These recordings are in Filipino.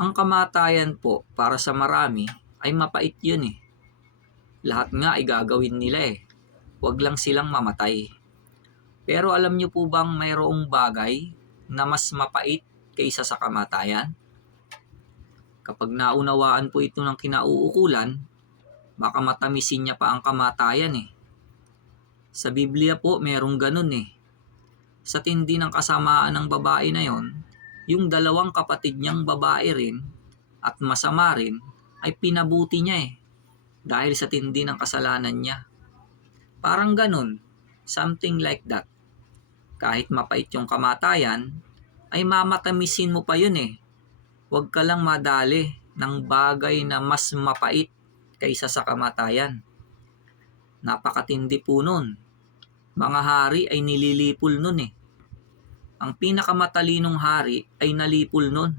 Ang kamatayan po, para sa marami, ay mapait yun eh. Lahat nga ay gagawin nila eh. Huwag lang silang mamatay. Pero alam niyo po bang mayroong bagay na mas mapait kaysa sa kamatayan? Kapag naunawaan po ito ng kinauukulan, baka matamisin niya pa ang kamatayan eh. Sa Biblia po, merong ganun eh. Sa tindi ng kasamaan ng babae na yon, yung dalawang kapatid niyang babae rin at masama rin ay pinabuti niya eh. Dahil sa tindi ng kasalanan niya. Parang ganun. Something like that. Kahit mapait yung kamatayan, ay mamatamisin mo pa yun eh. Huwag ka lang madali ng bagay na mas mapait kaysa sa kamatayan. Napakatindi po nun. Mga hari ay nililipol nun eh. Ang pinakamatalinong hari ay nalipol nun.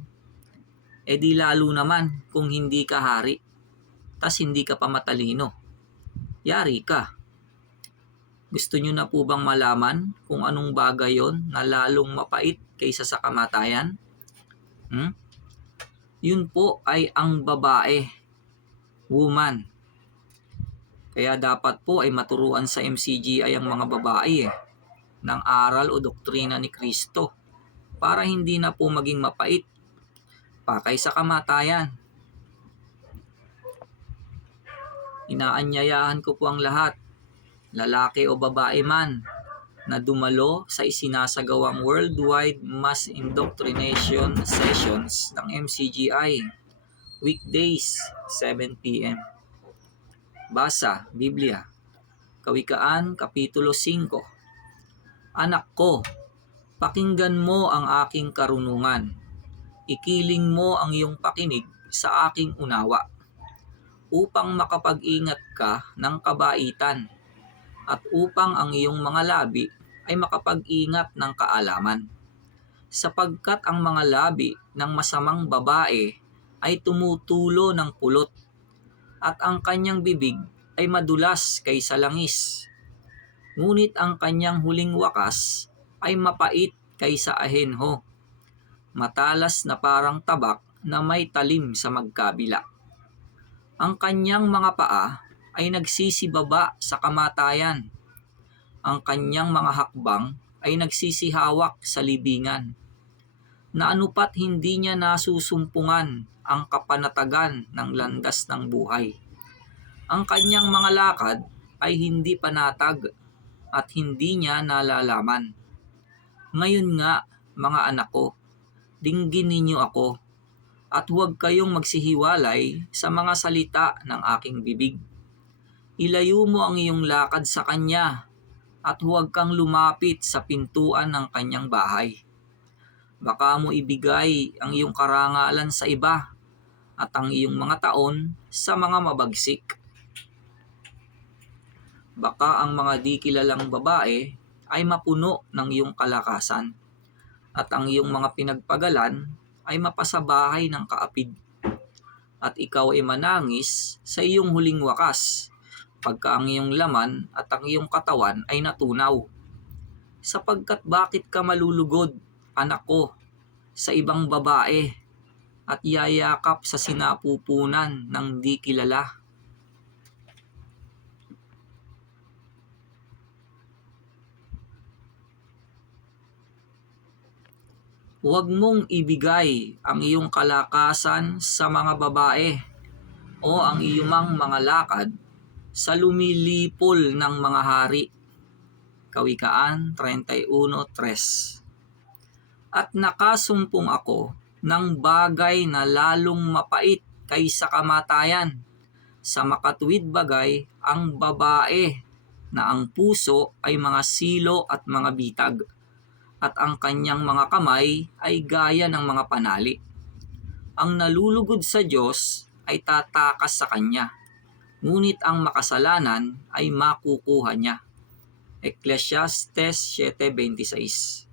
E di lalo naman kung hindi ka hari, tas hindi ka pa matalino. Yari ka. Gusto nyo na po bang malaman kung anong bagay yon na lalong mapait kaysa sa kamatayan? Hmm? Yun po ay ang babae, woman. Kaya dapat po ay maturuan sa MCGI ang mga babae eh, ng aral o doktrina ni Kristo para hindi na po maging mapait pakay sa kamatayan. Inaanyayahan ko po ang lahat, lalaki o babae man, na dumalo sa isinasagawang worldwide mass indoctrination sessions ng MCGI, weekdays, 7pm. Basa, Biblia, Kawikaan, Kapitulo 5. Anak ko, pakinggan mo ang aking karunungan. Ikiling mo ang iyong pakinig sa aking unawa upang makapag-ingat ka ng kabaitan at upang ang iyong mga labi ay makapag-ingat ng kaalaman. Sapagkat ang mga labi ng masamang babae ay tumutulo ng pulot at ang kanyang bibig ay madulas kaysa langis. Ngunit ang kanyang huling wakas ay mapait kaysa ahenho, matalas na parang tabak na may talim sa magkabila. Ang kanyang mga paa ay nagsisibaba sa kamatayan. Ang kanyang mga hakbang ay nagsisihawak sa libingan. Na anupat hindi niya nasusumpungan ang kapanatagan ng landas ng buhay. Ang kanyang mga lakad ay hindi panatag at hindi niya nalalaman. Ngayon nga, mga anak ko, dinggin ninyo ako at huwag kayong magsihiwalay sa mga salita ng aking bibig. Ilayo mo ang iyong lakad sa kanya at huwag kang lumapit sa pintuan ng kanyang bahay. Baka mo ibigay ang iyong karangalan sa iba at ang iyong mga taon sa mga mabagsik. Baka ang mga di kilalang babae ay mapuno ng iyong kalakasan at ang iyong mga pinagpagalan ay mapasabahay ng kaapid. At ikaw ay manangis sa iyong huling wakas pagka ang iyong laman at ang iyong katawan ay natunaw. Sapagkat bakit ka malulugod, anak ko, sa ibang babae at yayakap sa sinapupunan ng di kilala? Huwag mong ibigay ang iyong kalakasan sa mga babae o ang iyumang mga lakad sa lumilipol ng mga hari. Kawikaan 31.3 At nakasumpong ako ng bagay na lalong mapait kaysa kamatayan. Sa makatuwid bagay ang babae na ang puso ay mga silo at mga bitag at ang kanyang mga kamay ay gaya ng mga panali. Ang nalulugod sa Diyos ay tatakas sa Kanya, ngunit ang makasalanan ay makukuha niya. Ecclesiastes 7.26